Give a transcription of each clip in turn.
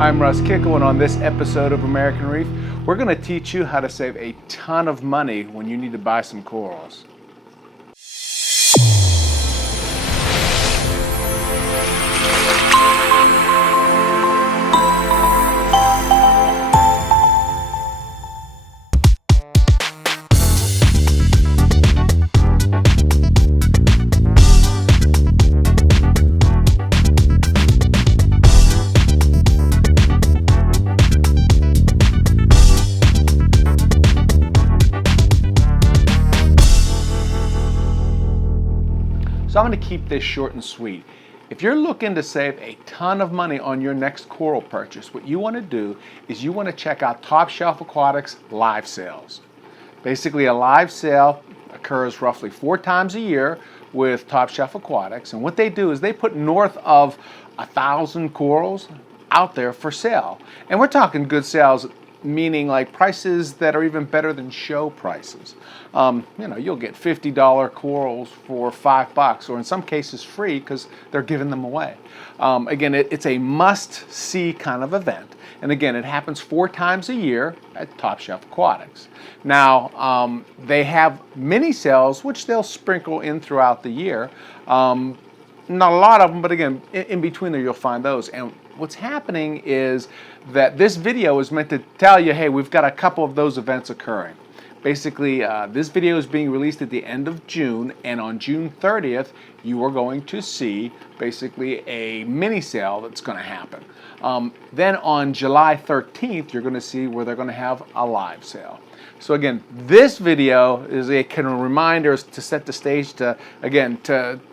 I'm Russ Kickle, and on this episode of American Reef, we're going to teach you how to save a ton of money when you need to buy some corals. So I'm going to keep this short and sweet. If you're looking to save a ton of money on your next coral purchase, what you want to do is you want to check out Top Shelf Aquatics live sales. Basically, a live sale occurs roughly 4 times a year with Top Shelf Aquatics, and what they do is they put north of 1,000 corals out there for sale. And we're talking good sales, meaning like prices that are even better than show prices. You'll get $50 corals for $5, or in some cases free because they're giving them away. Again, it's a must-see kind of event. And again, it happens 4 times a year at Top Shelf Aquatics. Now, they have mini sales, which they'll sprinkle in throughout the year. Not a lot of them, but again, in between there you'll find those. And what's happening is that this video is meant to tell you, hey, we've got a couple of those events occurring. Basically, this video is being released at the end of June, and on June 30th, you are going to see basically a mini sale that's going to happen. Then on July 13th, you're going to see where they're going to have a live sale. So again, this video is a kind of reminder to set the stage to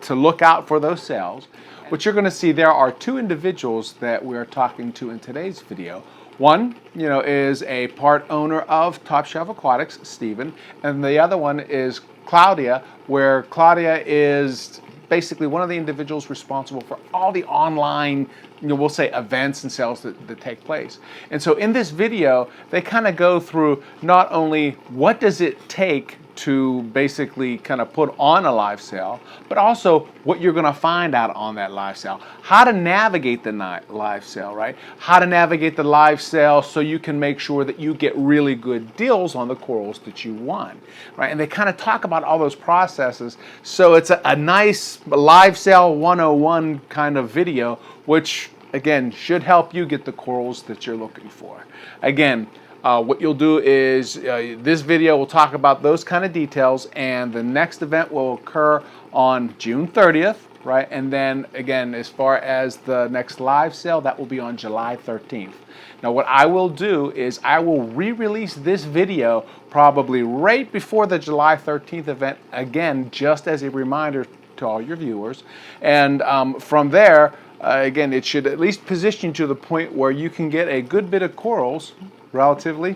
look out for those sales. What you're going to see, there are 2 individuals that we are talking to in today's video. One, is a part owner of Top Shelf Aquatics, Stephen, and the other one is Claudia, where Claudia is basically one of the individuals responsible for all the online, we'll say events and sales that take place. And so in this video, they kind of go through not only what does it take to basically kind of put on a live sale, but also what you're going to find out on that live sale. How to navigate the live sale, right? How to navigate the live sale so you can make sure that you get really good deals on the corals that you want, right? And they kind of talk about all those processes. So it's a nice live sale 101 kind of video, which again should help you get the corals that you're looking for. Again, what you'll do is this video will talk about those kind of details, and the next event will occur on June 30th, right? And then again, as far as the next live sale, that will be on July 13th. Now what I will do is I will re-release this video probably right before the July 13th event, again, just as a reminder to all your viewers. And from there, again, it should at least position you to the point where you can get a good bit of corals relatively,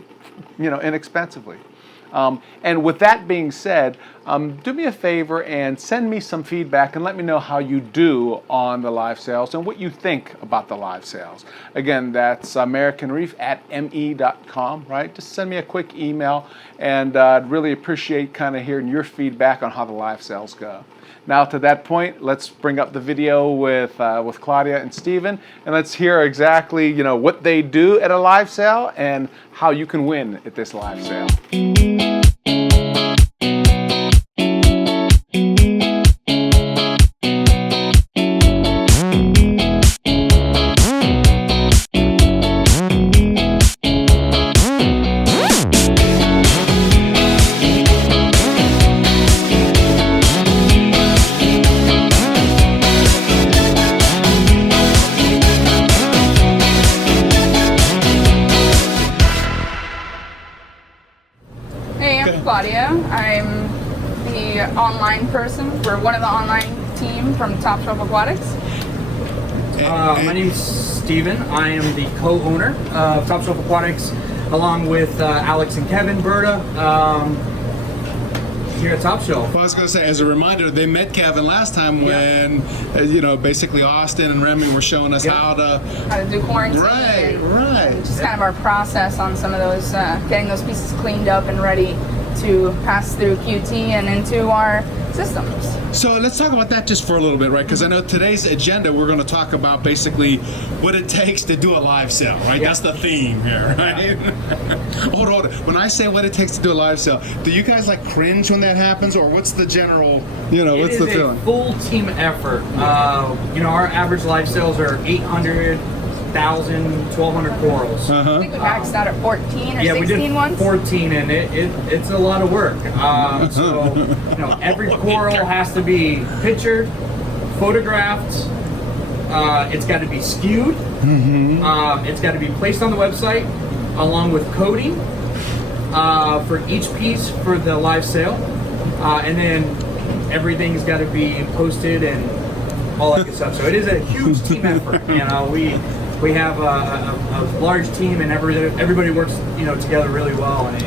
inexpensively. And with that being said, do me a favor and send me some feedback and let me know how you do on the live sales and what you think about the live sales. Again, that's AmericanReef@me.com, right? Just send me a quick email, and I'd really appreciate kind of hearing your feedback on how the live sales go. Now to that point, let's bring up the video with Claudia and Stephen, and let's hear exactly what they do at a live sale and how you can win at this live sale. Claudia. I'm the online person for one of the online team from Top Shelf Aquatics. My name's Steven. I am the co-owner of Top Shelf Aquatics, along with Alex and Kevin Berta here at Top Shelf. Well, I was going to say, as a reminder, they met Kevin last time when, basically Austin and Remy were showing us how to do quarantine. Right. Just kind of our process on some of those, getting those pieces cleaned up and ready to pass through QT and into our systems. So let's talk about that just for a little bit, right? Because I know today's agenda, we're going to talk about basically what it takes to do a live sale, right? Yeah. That's the theme here, right? Hold on. When I say what it takes to do a live sale, do you guys like cringe when that happens, or what's the general, what's the It is feeling? a full team effort. Our average live sales are 800,000, 1,200 corals. I think we maxed out at 14 or Yeah, we 16 did once. 14, and it's a lot of work. So every coral has to be pictured, photographed. It's got to be skewed. It's got to be placed on the website, along with coding for each piece for the live sale, and then everything's got to be posted and all that good stuff. So it is a huge team effort. We have a large team, and everybody works together really well, and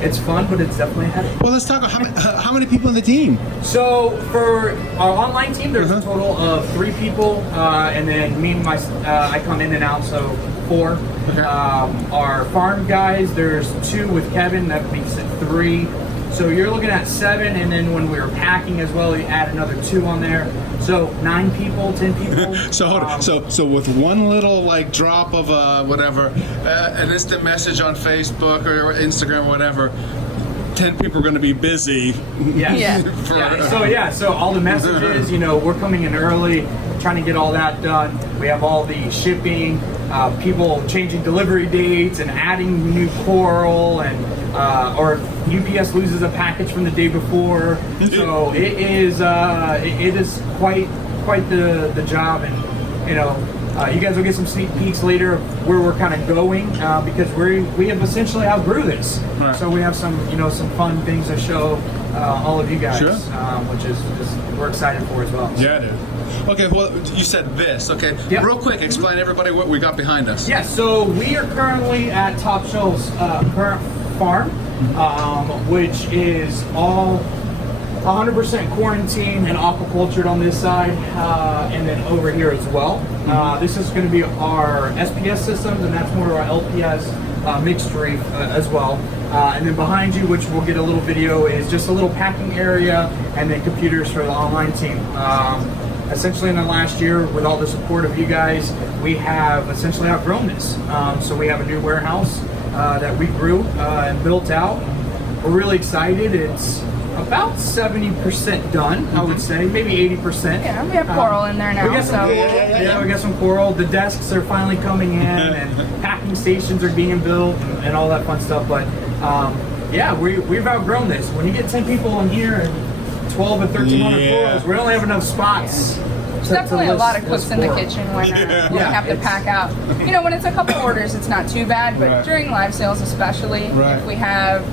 it's fun, but it's definitely a headache. Well, let's talk about how many people in the team? So for our online team, there's a total of 3 people, and then me and I come in and out, so 4. Okay. Our farm guys, there's 2 with Kevin, that makes it 3. So you're looking at 7, and then when we were packing as well, you add another 2 on there. So 9 people, 10 people. So hold on. So with one little drop of an instant message on Facebook or Instagram or whatever, 10 people are going to be busy. Yeah. So all the messages, we're coming in early, trying to get all that done. We have all the shipping, people changing delivery dates and adding new coral, and or UPS loses a package from the day before. So it is quite the job, and you guys will get some sneak peeks later of where we're kind of going, because we have essentially outgrew this. Right. So we have some fun things to show all of you guys, Sure. which is we're excited for as well. Yeah, dude. Okay, well, you said this. Okay, Yep. real quick, explain everybody what we got behind us. Yeah, so we are currently at Top Shelf's current farm, which is all 100% quarantined and aquacultured on this side, and then over here as well. This is going to be our SPS systems, and that's more of our LPS mixed reef as well. And then behind you, which we'll get a little video, is just a little packing area, and then computers for the online team. Essentially in the last year, with all the support of you guys, we have essentially outgrown this. So we have a new warehouse that we grew and built out. We're really excited. It's about 70% done, I would say, maybe 80%. Yeah, we have coral in there now. We got some coral. Yeah, we got some coral. The desks are finally coming in, and packing stations are being built, and all that fun stuff. But we've outgrown this. When you get 10 people in here and 12 and 1,300 corals, we don't have enough spots. There's definitely a lot of cooks in the kitchen when we have to pack out. When it's a couple orders, it's not too bad, but during live sales especially, if we have,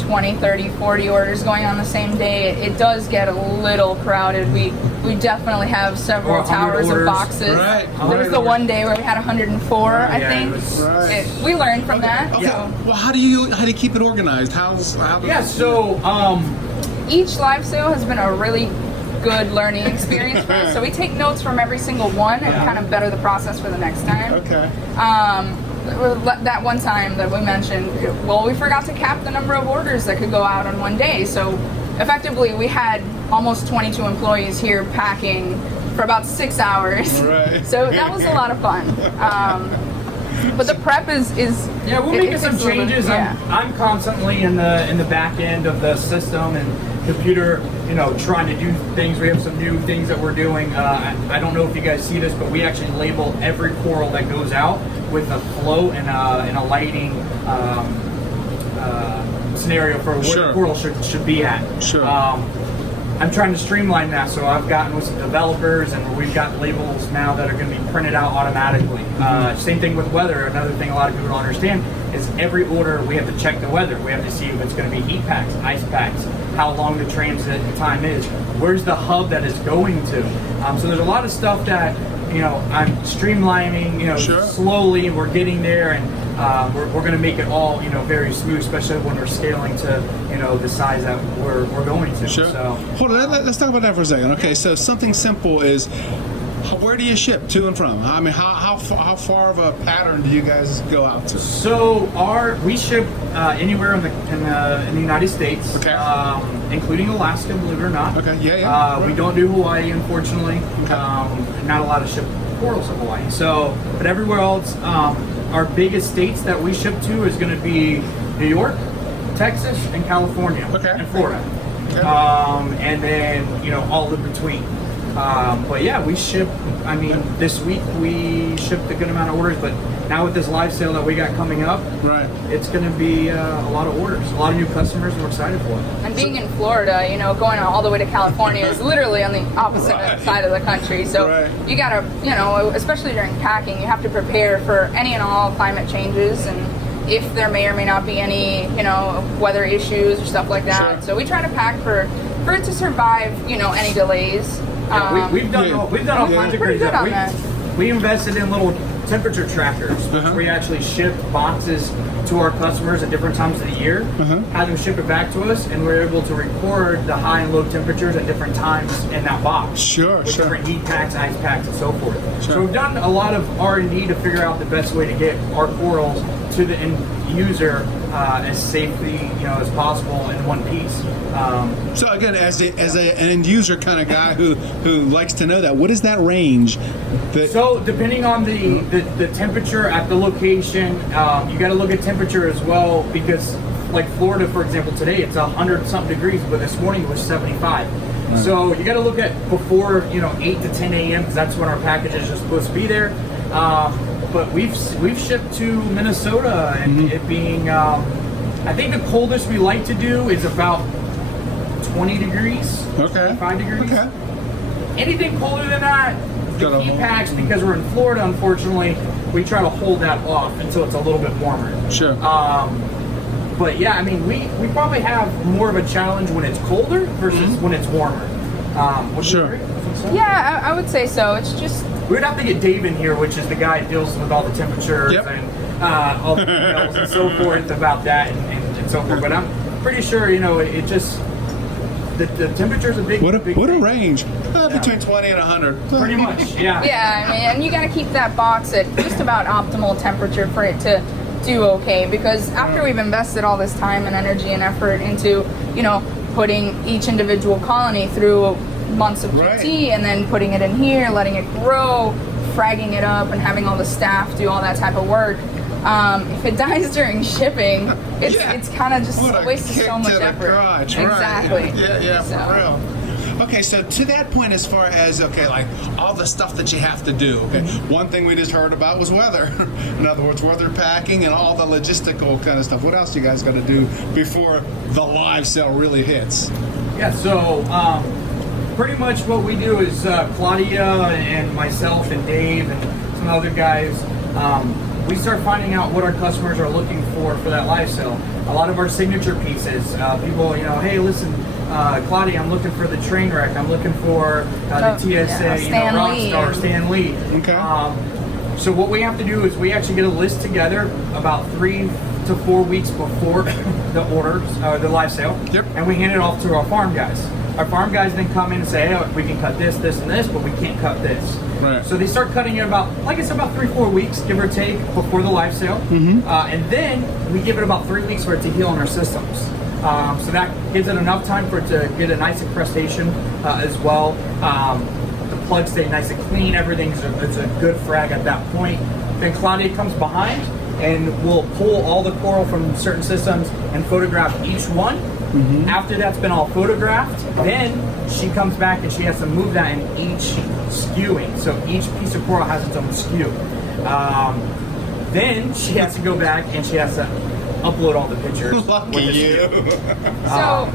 20, 30, 40 orders going on the same day, it does get a little crowded. We definitely have several towers of boxes. Right. There was the one day where we had 104, I think. We learned from that. Okay. So. Well, how do you keep it organized? Each live sale has been a really good learning experience for us. So we take notes from every single one and kind of better the process for the next time. Okay. That one time that we mentioned, we forgot to cap the number of orders that could go out on one day. So effectively, we had almost 22 employees here packing for about 6 hours. Right. So that was a lot of fun. But the prep is yeah, we're making some takes a little bit- changes. yeah. I'm constantly in the back end of the system and computer, trying to do things. We have some new things that we're doing. I don't know if you guys see this, but we actually label every coral that goes out with a flow and a lighting scenario for where the coral should be at. Sure. I'm trying to streamline that, so I've gotten with some developers, and we've got labels now that are going to be printed out automatically. Same thing with weather. Another thing a lot of people don't understand is every order we have to check the weather. We have to see if it's going to be heat packs, ice packs, how long the transit time is, where's the hub that it's going to. So there's a lot of stuff that I'm streamlining, slowly. We're getting there, and we're going to make it all very smooth, especially when we're scaling to the size that we're going to. Sure. So hold on, let's talk about that for a second. Okay, so something simple is where do you ship to and from? I mean, how far of a pattern do you guys go out to? So we ship anywhere in the United States, Okay. Including Alaska, believe it or not. Okay, yeah. We don't do Hawaii, unfortunately. Not allowed to ship corals to Hawaii. So, but everywhere else, our biggest states that we ship to is going to be New York, Texas, and California, and Florida. Okay. And then, all in between. But yeah, we ship, this week we shipped a good amount of orders, but now with this live sale that we got coming up, Right. it's going to be a lot of orders, a lot of new customers, and we're excited for it. And being in Florida, going all the way to California is literally on the opposite side of the country. So you gotta, especially during packing, you have to prepare for any and all climate changes, and if there may or may not be any, weather issues or stuff like that. Sure. So we try to pack for it to survive, any delays. Yeah, we've done all kinds of pretty crazy good on stuff. that. We invested in little temperature trackers, which we actually ship boxes to our customers at different times of the year, have them ship it back to us, and we're able to record the high and low temperatures at different times in that box. Sure, with sure. different heat packs, ice packs, and so forth. Sure. So we've done a lot of R&D to figure out the best way to get our corals to the end user as safely as possible in one piece. So again, as an end user kind of guy who likes to know that, what is that range? So depending on the temperature at the location, you got to look at temperature as well, because like Florida, for example, today it's 100-something degrees, but this morning it was 75. Right. So you got to look at before 8 to 10 a.m. because that's when our packages are supposed to be there. But we've shipped to Minnesota, and it being I think the coldest we like to do is about 20 degrees, 25 degrees. Okay. Anything colder than that, the heat packs, because we're in Florida, unfortunately, we try to hold that off until it's a little bit warmer. Sure. But yeah, we probably have more of a challenge when it's colder versus when it's warmer. Sure. Yeah, I would say so. It's just we would have to get Dave in here, which is the guy who deals with all the temperatures and all the emails and so forth about that and so forth. But I'm pretty sure, it just the temperature's a big What a thing. range. Between 20 and 100. Pretty much, yeah. Yeah, and you got to keep that box at just about optimal temperature for it to do okay. Because after we've invested all this time and energy and effort into, putting each individual colony through months of QT and then putting it in here, letting it grow, fragging it up, and having all the staff do all that type of work. If it dies during shipping, it's kind of just a waste of so much effort. Garage, exactly. Right. Yeah, for real. Okay, so to that point, as far as like all the stuff that you have to do. Okay, one thing we just heard about was weather. In other words, weather packing and all the logistical kind of stuff. What else you guys got to do before the live sale really hits? Yeah, so pretty much what we do is Claudia and myself and Dave and some other guys. We start finding out what our customers are looking for that live sale. A lot of our signature pieces, people, hey, listen, Claudia, I'm looking for the train wreck. I'm looking for the TSA, Rockstar, Stan Lee. Okay. So what we have to do is we actually get a list together about 3 to 4 weeks before the orders, the live sale, and we hand it off to our farm guys. Our farm guys then come in and say, hey, we can cut this, this, and this, but we can't cut this. Right. So they start cutting it about 3-4 weeks, give or take, before the live sale. And then we give it about 3 weeks for it to heal in our systems. So that gives it enough time for it to get a nice incrustation as well. The plugs stay nice and clean, everything's a good frag at that point. Then Claudia comes behind and we'll pull all the coral from certain systems and photograph each one. After that's been all photographed, then she comes back and she has to move that in each skewing. So each piece of coral has its own skew. Then she has to go back and she has to upload all the pictures. Lucky you. So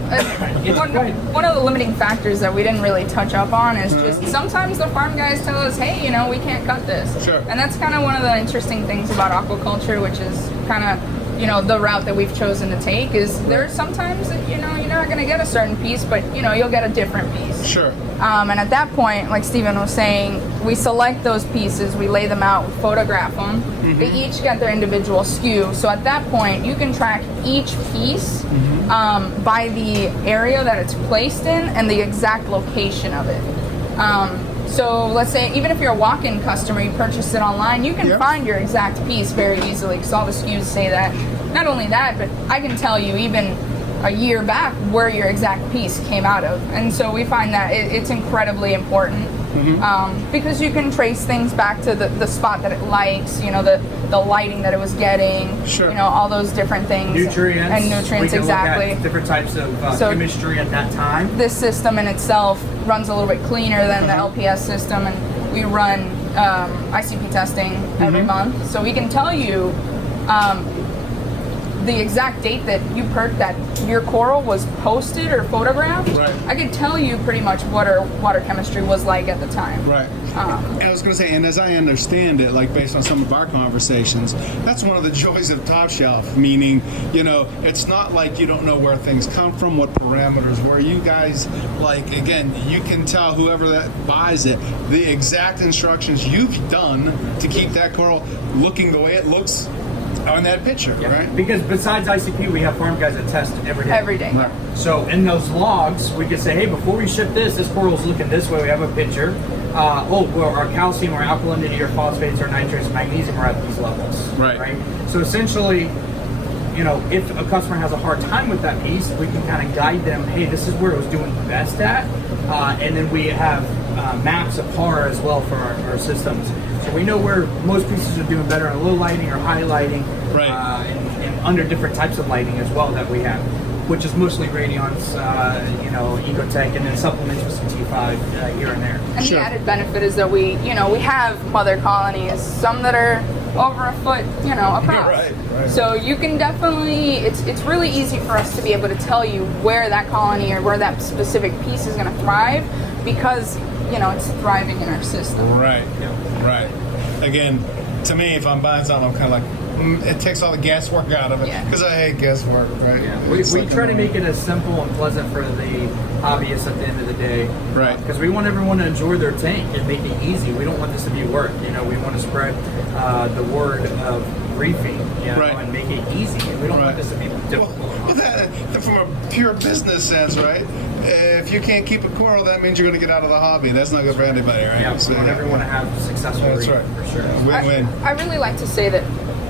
one of the limiting factors that we didn't really touch up on is just sometimes the farm guys tell us, hey, we can't cut this. Sure. And that's kind of one of the interesting things about aquaculture, which is kind of the route that we've chosen to take is there's sometimes that, you're not going to get a certain piece, but, you'll get a different piece. Sure. And at that point, like Steven was saying, we select those pieces, we lay them out, we photograph them. They each get their individual skew. So at that point, you can track each piece by the area that it's placed in and the exact location of it. So let's say even if you're a walk-in customer, you purchase it online, you can Yep. find your exact piece very easily because all the SKUs say that. Not only that, but I can tell you even a year back where your exact piece came out of. And so we find that it's incredibly important because you can trace things back to the spot that it likes, you know, the lighting that it was getting, Sure. you know, all those different things. Nutrients. And nutrients, we can exactly. Look at different types of So- chemistry at that time. This system in itself runs a little bit cleaner than the LPS system, and we run ICP testing every month, so we can tell you the exact date that that your coral was posted or photographed. Right. I could tell you pretty much what our water chemistry was like at the time. Right. I was going to say, and as I understand it, like based on some of our conversations, that's one of the joys of Top Shelf, meaning, you know, it's not like you don't know where things come from, what parameters, where you guys, like, again, you can tell whoever that buys it, the exact instructions you've done to keep that coral looking the way it looks on that picture, right? Because besides ICP, we have farm guys that test every day. Every day. Right. So in those logs, we could say, hey, before we ship this coral's looking this way. We have a picture. Well, our calcium, our alkalinity, our phosphates, our nitrates, magnesium are at these levels. Right. So essentially, you know, if a customer has a hard time with that piece, we can kind of guide them, hey, this is where it was doing best at. And then we have maps of PAR as well for our systems. So we know where most pieces are doing better on low lighting or high lighting, Right. and under different types of lighting as well that we have, which is mostly Radiance, you know, Ecotech, and then supplements with some T5 here and there. And Sure. the added benefit is that we have mother colonies, some that are over a foot, you know, across. Right, right. So you can definitely, it's really easy for us to be able to tell you where that colony or where that specific piece is going to thrive because, you know, it's thriving in our system. Right. Right. Again, to me, if I'm buying something, I'm kind of like, it takes all the guesswork out of it Yeah. because I hate guesswork, right? We It's like try to a- make it as simple and pleasant for the hobbyists at the end of the day. Right. Because we want everyone to enjoy their tank and make it easy. We don't want this to be work. You know, we want to spread the word of reefing, you know, Right. and make it easy. And we don't Right. want this to be difficult. Well, that, from a pure business sense, right? If you can't keep a coral, that means you're going to get out of the hobby. That's not good for anybody, right? Yeah, we want everyone to have successful That's reefing, right. for sure. Win-win. I really like to say that,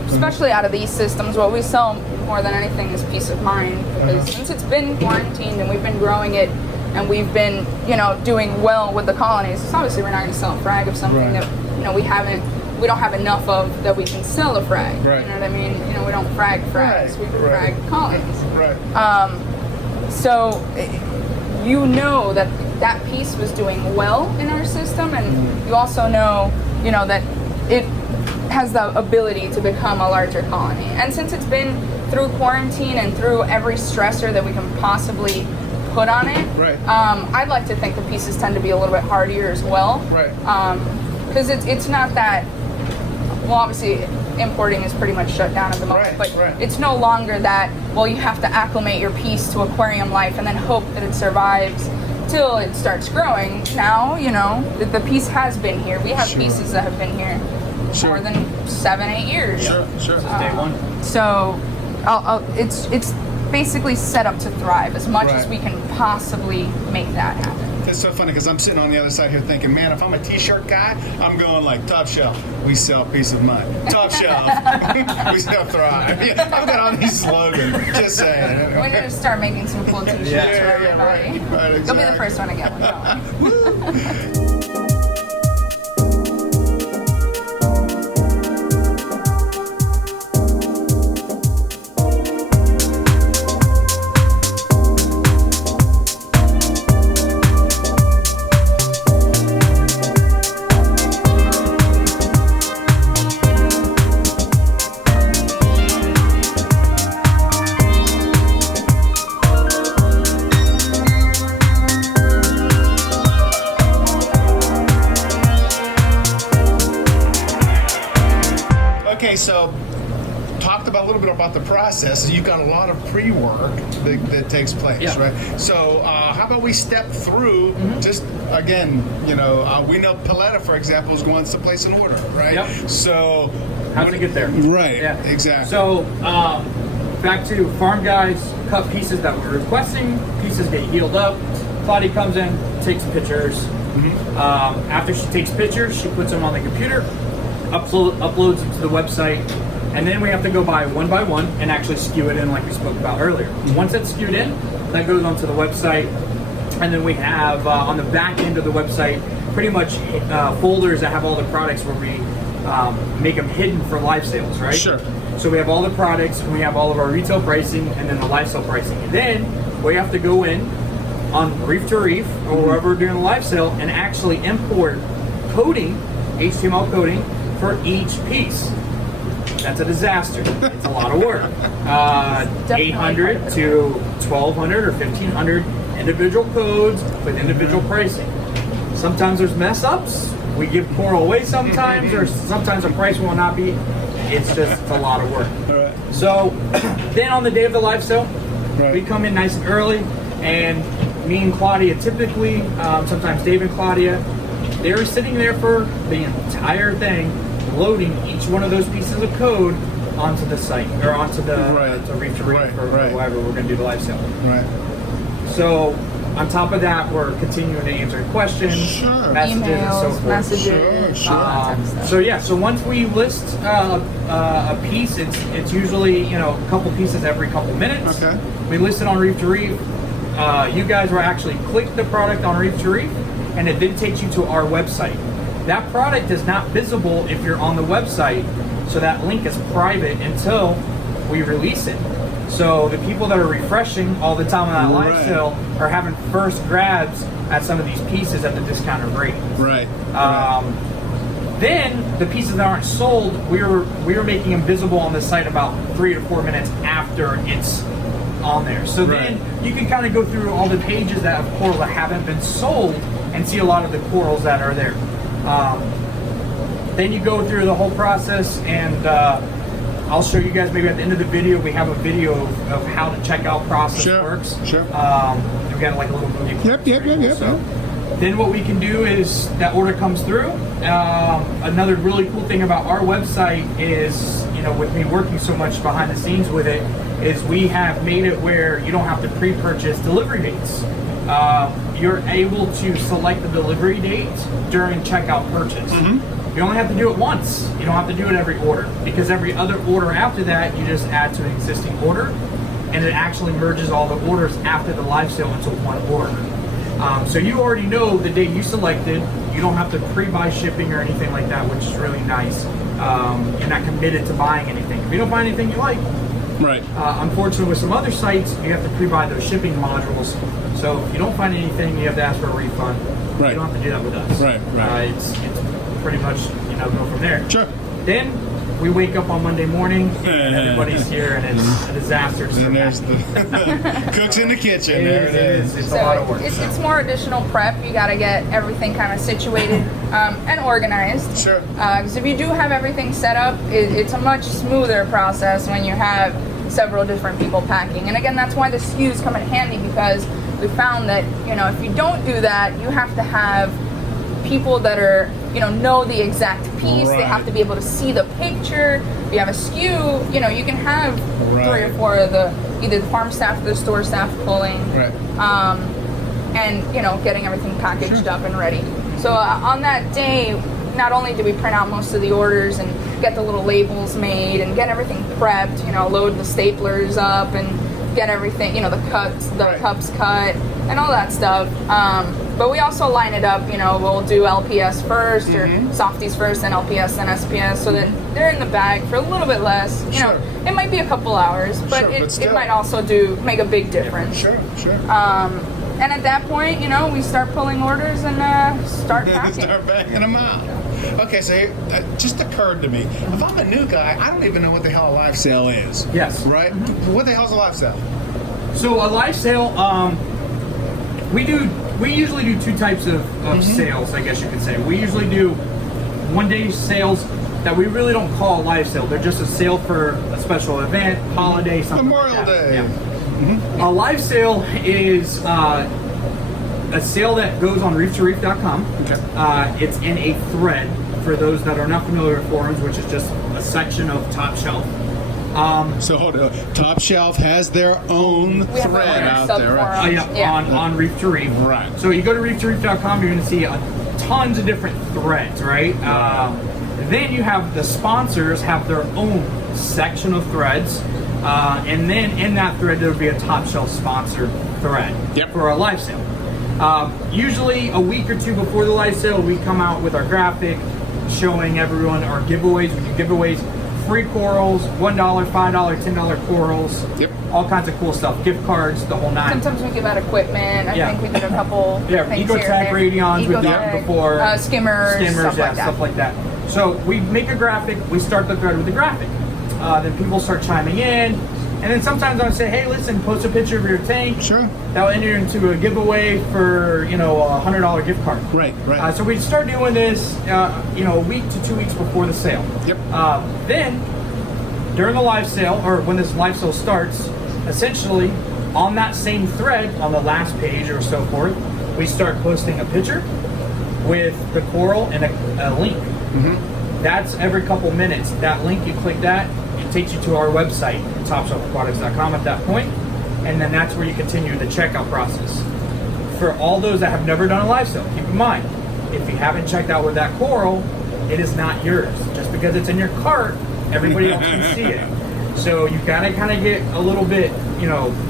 especially out of these systems, what we sell more than anything is peace of mind. Because since it's been quarantined and we've been growing it and we've been, you know, doing well with the colonies, it's obviously we're not going to sell a frag of something Right. that, you know, we don't have enough of that we can sell a frag. Right. You know what I mean? You know, we don't frag frags, we Right. frag colonies. Right. So you know that that piece was doing well in our system, and you also know, you know, that it has the ability to become a larger colony. And since it's been through quarantine and through every stressor that we can possibly put on it, Right. I'd like to think the pieces tend to be a little bit hardier as well. Right. Because it's not that, well, obviously importing is pretty much shut down at the moment, Right, but right. it's no longer that, well, you have to acclimate your piece to aquarium life and then hope that it survives till it starts growing. Now, you know, the piece has been here. We have Sure. pieces that have been here Sure. more than 7-8 years. Sure. Day one. So it's basically set up to thrive as much as Right. we can possibly make that happen. It's so funny because I'm sitting on the other side here thinking, man, if I'm a t-shirt guy, I'm going like Top Shelf. We sell peace of mind. Top Shelf. We sell thrive. Yeah, I've got all these slogans. Just saying. We need to start making some cool t-shirts Yeah, for yeah, everybody. right, You'll be the exactly. first one to get one. Don't worry. Okay, so talked about a little bit about the process. You've got a lot of pre-work that takes place, Yeah. right? So how about we step through just, again, you know, we know Paletta, for example, is going to place an order, right? Yep. So How to get there. Right, Yeah. exactly. So, back to farm guys, cut pieces that we're requesting, pieces get healed up, Claudia comes in, takes pictures, After she takes pictures, she puts them on the computer, uploads them to the website, and then we have to go by one and actually skew it in like we spoke about earlier. Once that's skewed in, that goes onto the website, and then we have on the back end of the website pretty much folders that have all the products where we make them hidden for live sales, right? Sure. So we have all the products, and we have all of our retail pricing, and then the live sale pricing. And then we have to go in on Reef to Reef, or wherever we're doing a live sale, and actually import coding, HTML coding, for each piece. That's a disaster. It's a lot of work. 800 to 1,200 or 1,500 individual codes with individual pricing. Sometimes there's mess ups. We give coral away sometimes, or sometimes the price will not be. It's just a lot of work. Right. So then on the day of the live sale, Right. we come in nice and early, and me and Claudia typically, sometimes Dave and Claudia, they're sitting there for the entire thing, loading each one of those pieces of code onto the site, or onto the Right. to Reef to Reef, Right, or right. wherever we're going to do the live sale. Right. So on top of that, we're continuing to answer questions, Sure. messages, and so Emails, forth. messages, Sure, all that type of stuff. So yeah, so once we list a piece, it's usually a couple pieces every couple minutes. Okay. We list it on Reef to Reef. You guys will actually click the product on Reef to Reef, and it then takes you to our website. That product is not visible if you're on the website, so that link is private until we release it. So the people that are refreshing all the time on that live Right. sale are having first grabs at some of these pieces at the discounted rate. Right. Then the pieces that aren't sold, we were making them visible on the site about 3 to 4 minutes after it's on there. So Right. then you can kind of go through all the pages that of coral that haven't been sold and see a lot of the corals that are there. Then you go through the whole process, and I'll show you guys maybe at the end of the video. We have a video of how the checkout process Sure, works. sure. We got like a little movie. Yep. So then what we can do is that order comes through. Another really cool thing about our website is, with me working so much behind the scenes with it, is we have made it where you don't have to pre-purchase delivery dates. You're able to select the delivery date during checkout purchase. You only have to do it once. You don't have to do it every order, because every other order after that, you just add to an existing order, and it actually merges all the orders after the live sale into one order. So you already know the date you selected. You don't have to pre-buy shipping or anything like that, which is really nice. You're not committed to buying anything. If you don't find anything you like, Right. unfortunately with some other sites, you have to pre-buy those shipping modules. So if you don't find anything, you have to ask for a refund. Right. You don't have to do that with us. Right. It's pretty much, go from there. Sure. Then we wake up on Monday morning, and everybody's here, and it's a disaster. to And there's survive. the cooks in the kitchen. There it is. It's a lot of work. It's more additional prep. You got to get everything kind of situated and organized. Sure. Because if you do have everything set up, it's a much smoother process when you have several different people packing. And again, that's why the SKUs come in handy, because we found that if you don't do that, you have to have people that are know the exact piece. They have to be able to see the picture. If you have a SKU, you can have 3 or 4 of either the farm staff or the store staff pulling. Right. And getting everything packaged up and ready. So on that day, not only do we print out most of the orders and get the little labels made and get everything prepped, load the staplers up and get everything, the cups cut and all that stuff. But we also line it up, we'll do LPS first or softies first, then LPS, then SPS, so that they're in the bag for a little bit less. Sure. It might be a couple hours, but Sure, but it still. might also make a big difference. Sure. And at that point, we start pulling orders and start packing. Start backing them out. Okay, so that just occurred to me. If I'm a new guy, I don't even know what the hell a live sale is. Yes. Right? What the hell's a live sale? So a live sale, we usually do 2 types of sales, I guess you could say. We usually do one-day sales that we really don't call a live sale. They're just a sale for a special event, holiday, something Memorial like that. Day. Yeah. A live sale is a sale that goes on reef2reef.com. Okay. It's in a thread, for those that are not familiar with forums, which is just a section of Top Shelf. So hold on. Top Shelf has their own We have thread our out sub there, right? forum. Yeah, on Reef to Reef. Right. So you go to reef2reef.com, you're going to see tons of different threads, right? Then you have the sponsors have their own section of threads, and then in that thread there will be a Top Shelf sponsored thread for a live sale. Usually a week or two before the live sale, we come out with our graphic showing everyone our giveaways. We do giveaways. Free corals, $1, $5, $10 corals, all kinds of cool stuff, gift cards, the whole nine. Sometimes we give out equipment. I think we did a couple things EcoTag here. radions we've done before. Skimmers, stuff like that. So we make a graphic, we start the thread with the graphic. Then people start chiming in, and then sometimes I'll say, hey, listen, post a picture of your tank. Sure. That'll enter into a giveaway for, a $100 gift card. Right. So we start doing this, a week to 2 weeks before the sale. Then, during the live sale, or when this live sale starts, essentially, on that same thread, on the last page or so forth, we start posting a picture with the coral and a link. That's every couple minutes. That link, you click that, it takes you to our website, topshelfaquatics.com at that point, and then that's where you continue the checkout process. For all those that have never done a live sale, keep in mind, if you haven't checked out with that coral, it is not yours. Just because it's in your cart, everybody else can see it. So you gotta kind of get a little bit,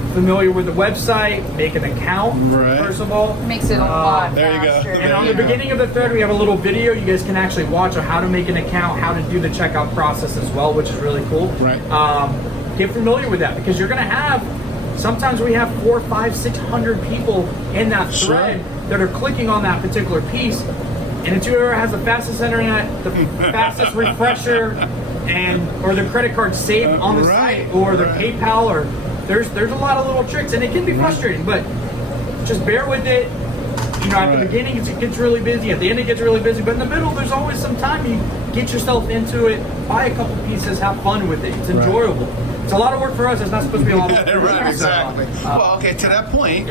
familiar with the website, make an account, first of all. Makes it a lot there you go. faster. And on the beginning of the thread, we have a little video you guys can actually watch on how to make an account, how to do the checkout process as well, which is really cool. Right. Get familiar with that, because you're gonna have, sometimes we have 400, 500, 600 people in that thread that are clicking on that particular piece. And it's whoever has the fastest internet, the fastest refresher, or their credit card saved on the site, or their PayPal, or there's a lot of little tricks, and it can be frustrating, but just bear with it. At the beginning it gets really busy, at the end it gets really busy, but in the middle there's always some time. You get yourself into it, buy a couple pieces, have fun with it. It's enjoyable. It's a lot of work for us. It's not supposed to be a lot of work for Right, us. exactly. Well, okay, to that point,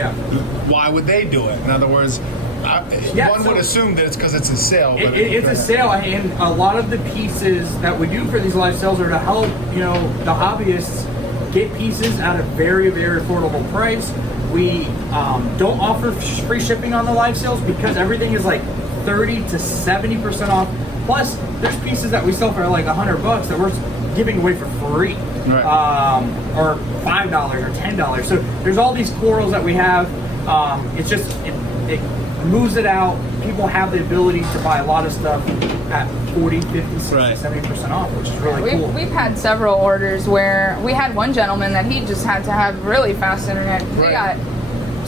why would they do it? In other words, one would assume that it's because it's a sale. But It's a sale, and a lot of the pieces that we do for these live sales are to help, the hobbyists get pieces at a very, very affordable price. We don't offer free shipping on the live sales because everything is like 30 to 70% off. Plus, there's pieces that we sell for like $100 that we're giving away for free, or $5 or $10. So there's all these corals that we have. It's just it moves it out. People have the ability to buy a lot of stuff at 40, 50, 60, 70% off, which is really cool. We've had several orders where we had one gentleman that he just had to have really fast internet. We got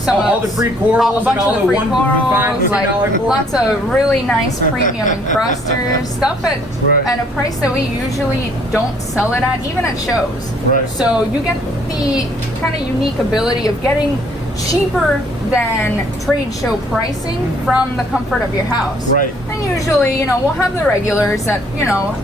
all the free corals, a bunch and all of the free corals, like lots of really nice premium encrusters, stuff at a price that we usually don't sell it at, even at shows. So you get the kind of unique ability of getting cheaper than trade show pricing from the comfort of your house. And usually, we'll have the regulars that,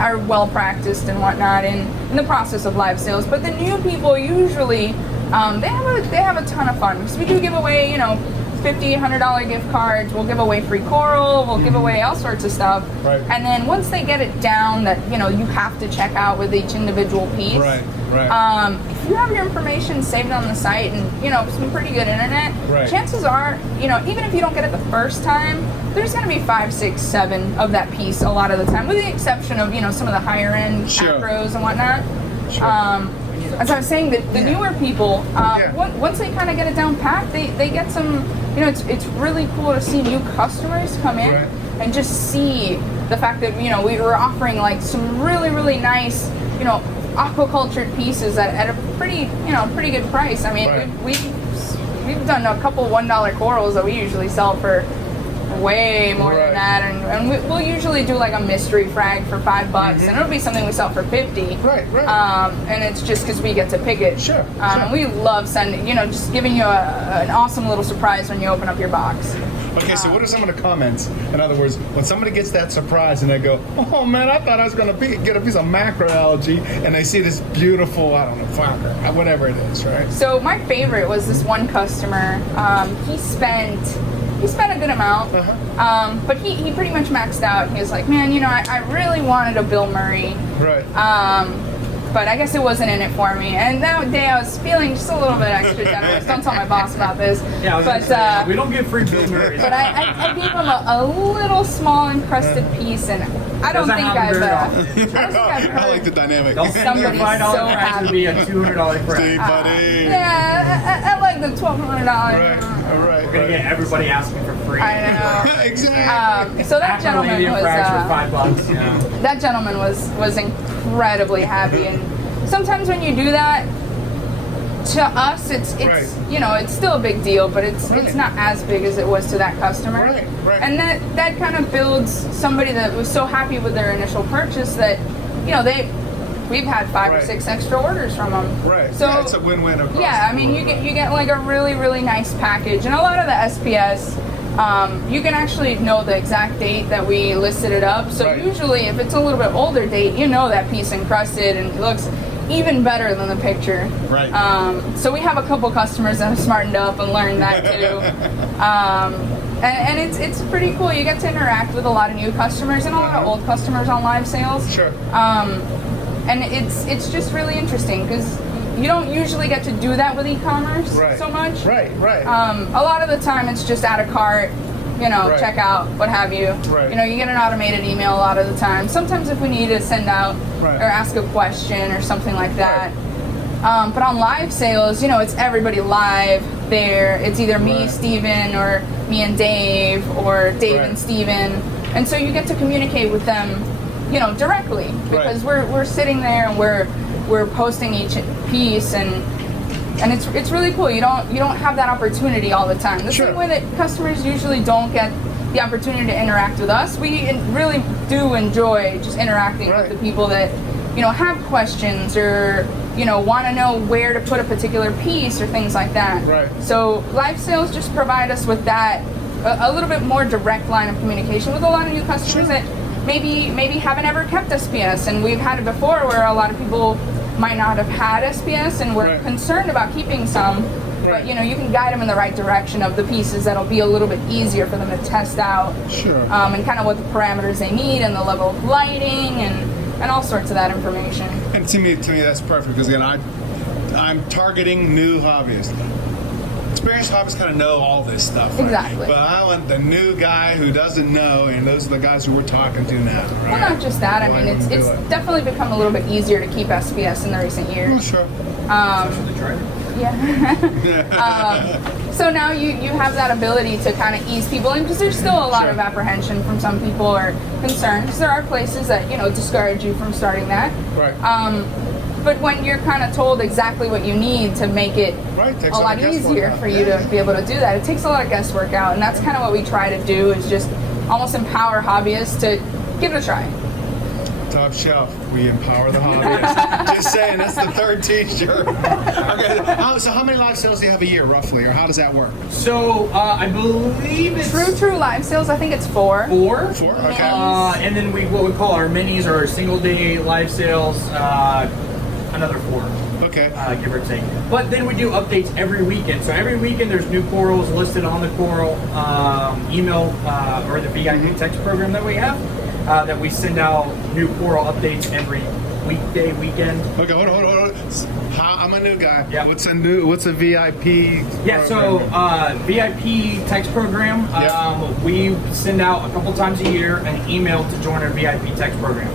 are well practiced and whatnot in the process of live sales. But the new people usually, they have a ton of fun, because we do give away, $50, $100 gift cards. We'll give away free coral. We'll give away all sorts of stuff. And then once they get it down that, you have to check out with each individual piece. If you have your information saved on the site and, some pretty good internet, chances are, even if you don't get it the first time, there's going to be 5, 6, 7 of that piece a lot of the time, with the exception of, some of the higher end macros and whatnot. As I was saying, the newer people, once they kind of get it down packed, they get some, it's really cool to see new customers come in and just see the fact that, we were offering like some really, really nice, aquacultured pieces at a pretty good price. I mean, we've done a couple $1 corals that we usually sell for way more than that, and we'll usually do like a mystery frag for $5, and it'll be something we sell for 50. And it's just because we get to pick it. And we love sending, just giving you an awesome little surprise when you open up your box. Okay, so what are some of the comments? In other words, when somebody gets that surprise and they go, oh man, I thought I was going to get a piece of macroalgae, and they see this beautiful, I don't know, flounder, whatever it is, right? So my favorite was this one customer. He spent a good amount, but he pretty much maxed out. He was like, man, I really wanted a Bill Murray. But I guess it wasn't in it for me. And that day I was feeling just a little bit extra generous. Don't tell my boss about this. Yeah, I was gonna say, we don't get free blueberries. But I gave him a little small encrusted piece, and I don't think I've I like the dynamic. Don't send me a somebody's $5 so prize happy. to be a $200 Steve, prize. buddy. Yeah, I like the $1,200. Right, all right. We're gonna get everybody asking for free. I know. Exactly. So that gentleman Macaroni and fries for was $5. You know. that gentleman was incredibly happy, and sometimes when you do that, to us it's Right. you know, it's still a big deal, but it's Right. not as big as it was to that customer. Right, right. And that kind of builds somebody that was so happy with their initial purchase that, you know, we've had 5 or Right. 6 extra orders from them. Right. So Yeah, it's a win-win across yeah, I the mean, board. you get like a really nice package, and a lot of the SPS, you can actually know the exact date that we listed it up. So Right. usually, if it's a little bit older date, you know that piece encrusted and it looks even better than the picture. Right. So we have a couple customers that have smartened up and learned that too. And it's pretty cool. You get to interact with a lot of new customers and a lot of old customers on live sales. Sure. And it's just really interesting because you don't usually get to do that with e-commerce Right. so much. Right, right. A lot of the time it's just add a cart, you know, Right. check out, what have you. Right. You know, you get an automated email a lot of the time. Sometimes if we need to send out Right. or ask a question or something like that. But on live sales, you know, it's everybody live there. It's either me, Right. Steven, or me and Dave, or Dave Right. and Steven. And so you get to communicate with them, you know, directly because we're sitting there and we're posting each piece, and it's really cool. You don't have that opportunity all the time. The Sure. same way that customers usually don't get the opportunity to interact with us. We really do enjoy just interacting Right. with the people that, you know, have questions or, you know, want to know where to put a particular piece or things like that. Right. So live sales just provide us with that a little bit more direct line of communication with a lot of new customers that maybe haven't ever kept SPS, and we've had it before where a lot of people might not have had SPS and were Right. concerned about keeping some. Right. But you know, you can guide them in the right direction of the pieces that'll be a little bit easier for them to test out, Sure. and kind of what the parameters they need and the level of lighting and all sorts of that information. And to me, that's perfect because again, I'm targeting new hobbyists. Experienced hobbyists kind of know all this stuff. Right? Exactly. But I want the new guy who doesn't know, and those are the guys who we're talking to now. Right? Well, not just that. I Let mean, them it's do it. definitely become a little bit easier to keep SPS in the recent Oh, years. sure. Yeah. So now you have that ability to kind of ease people in because there's still a lot Sure. of apprehension from some people or concern because there are places that, you know, discourage you from starting that. Right. But when you're kind of told exactly what you need to make it Right, takes a all lot the guesswork easier out. for you to be able to do that, it takes a lot of guesswork out, and that's kind of what we try to do is just almost empower hobbyists to give it a try. Top shelf. We empower the hobbyist. Just saying, that's the third T-shirt. Okay. So how many live sales do you have a year, roughly, or how does that work? So I believe it's True live sales, I think it's 4. 4. 4. Okay. And then what we call our minis or our single day live sales, another 4. Okay. Give or take. But then we do updates every weekend. So every weekend there's new corals listed on the coral email or the VIP text program that we have. That we send out new coral updates every weekday, weekend. Okay, hold on. I'm a new guy. Yeah. What's a VIP? Yeah, so program? VIP text program, Yep. we send out a couple times a year an email to join our VIP text program.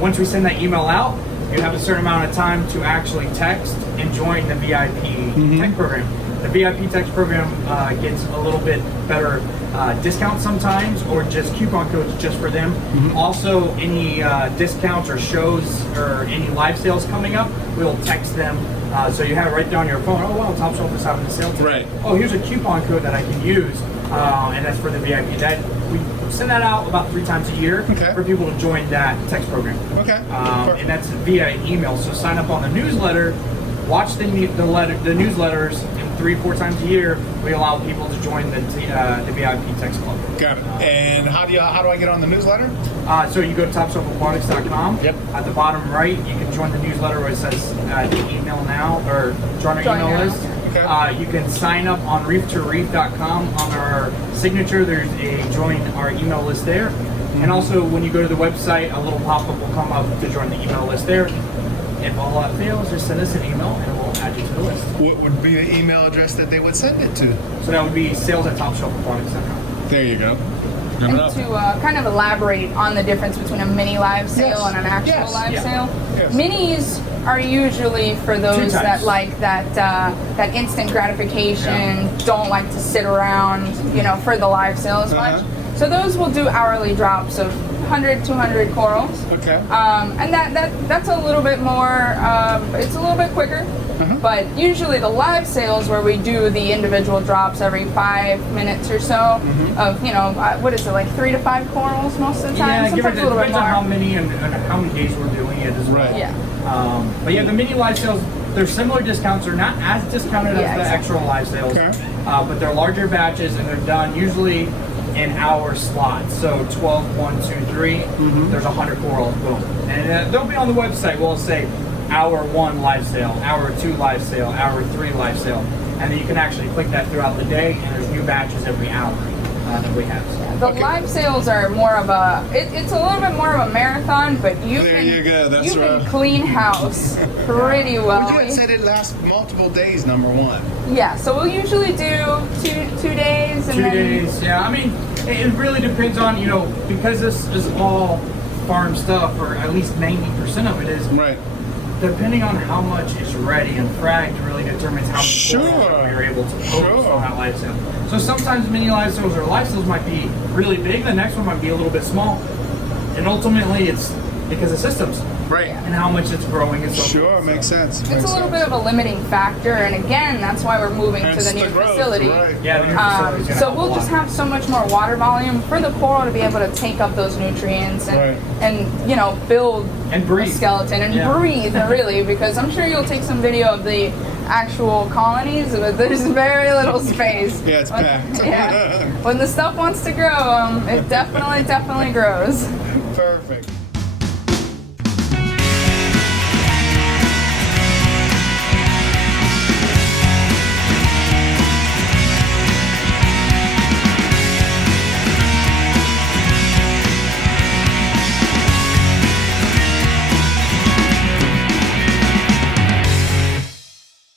Once we send that email out, you have a certain amount of time to actually text and join the VIP text program. The VIP text program gets a little bit better discounts sometimes, or just coupon codes just for them. Also, any discounts or shows or any live sales coming up, we'll text them. So you have it right there on your phone. Oh wow, Top Shelf is having a sale today. Right. Oh, here's a coupon code that I can use, and that's for the VIP. That we send that out about 3 times a year Okay. for people to join that text program. Okay. And that's via email. So sign up on the newsletter, watch the newsletters, and 3 or 4 times a year we allow people to join the VIP text club. Got it. And how do I get on the newsletter? So you go to topshelfaquatics.com. Yep. At the bottom right, you can join the newsletter where it says email now or join our Join email now. list. Okay. You can sign up on reef2reef.com on our signature. There's a join our email list there. And also, when you go to the website, a little pop-up will come up to join the email list there. if all that fails, just send us an email and we'll add you to the list. What would be the email address that they would send it to? So that would be sales@topshelfaquatics.com. There you go. And to kind of elaborate on the difference between a mini live sale Yes. and an actual Yes. live Yeah. sale, Yes. minis are usually for those types. that like that instant gratification, don't like to sit around, you know, for the live sale as much. So those will do hourly drops of 100, 200 corals. Okay. And that's a little bit more, it's a little bit quicker. But usually the live sales where we do the individual drops every 5 minutes or so of, you know, what is it, like 3 to 5 corals most of the time? Yeah, Sometimes a little bit depends on how more. many and how many days we're doing it as well. Right. Yeah. But yeah, the mini live sales, they're similar discounts. They're not as discounted Yeah, as the exactly. actual live sales, Okay. but they're larger batches and they're done usually in hour slots. So 12, 1, 2, 3, there's 100 corals, boom. And they'll be on the website. We'll say hour 1 live sale, hour 2 live sale, hour 3 live sale. And then you can actually click that throughout the day and there's new batches every hour that we have. The live sales are more of a, it's a little bit more of a marathon, but you There can, you go, that's you right. can clean house pretty well. Well, you had said it lasts multiple days, number one. Yeah, so we'll usually do two days and 2 then days, yeah. I mean, it really depends on, you know, because this is all farm stuff, or at least 90% of it is, Right. depending on how much is ready and fragged really determines how much Sure. we're able to post Sure. on that live sale. So sometimes mini live sales or live sales might be really big, the next one might be a little bit small. And ultimately it's because of systems Right. and how much it's growing and so Sure, forth. makes sense. it's a little bit of a limiting factor, and again, that's why we're moving to Hence the new growth, facility. Right. Yeah, the new facility's gonna So help a we'll lot. just have so much more water volume for the coral to be able to take up those nutrients and, Right. and you know, build And breathe. a skeleton and Yeah. breathe, really, because I'm sure you'll take some video of the actual colonies, but there's very little space. Yeah, it's packed. Yeah. When the stuff wants to grow, it definitely grows. Perfect.